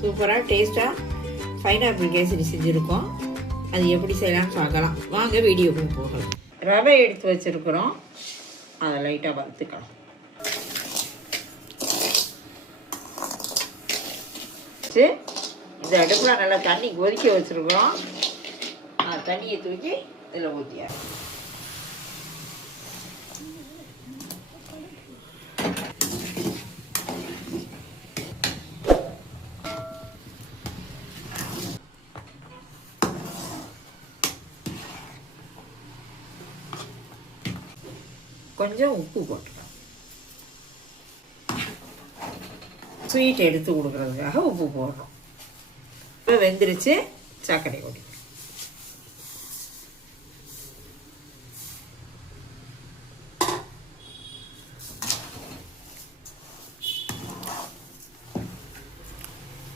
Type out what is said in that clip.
சூப்பராக டேஸ்ட்டாக பைனாப்பிள் கேசரி செஞ்சுருக்கோம். அது எப்படி செய்யலாம்னு பார்க்கலாம் வாங்க. வீடியோக்குள்ள போகலாம். ரவை எடுத்து வச்சுருக்குறோம், அதை லைட்டாக வறுத்துக்கலாம். இந்த அடுப்பில் நல்லா தண்ணி கொதிக்க வச்சுருக்குறோம். தண்ணியை தூக்கி இதில் ஊற்றியா கொஞ்சம் உப்பு போட்டுக்கலாம். ஸ்வீட் எடுத்து கொடுக்குறதுக்காக உப்பு போடுறோம். இப்போ வெந்துருச்சு, சர்க்கரை கொட்டி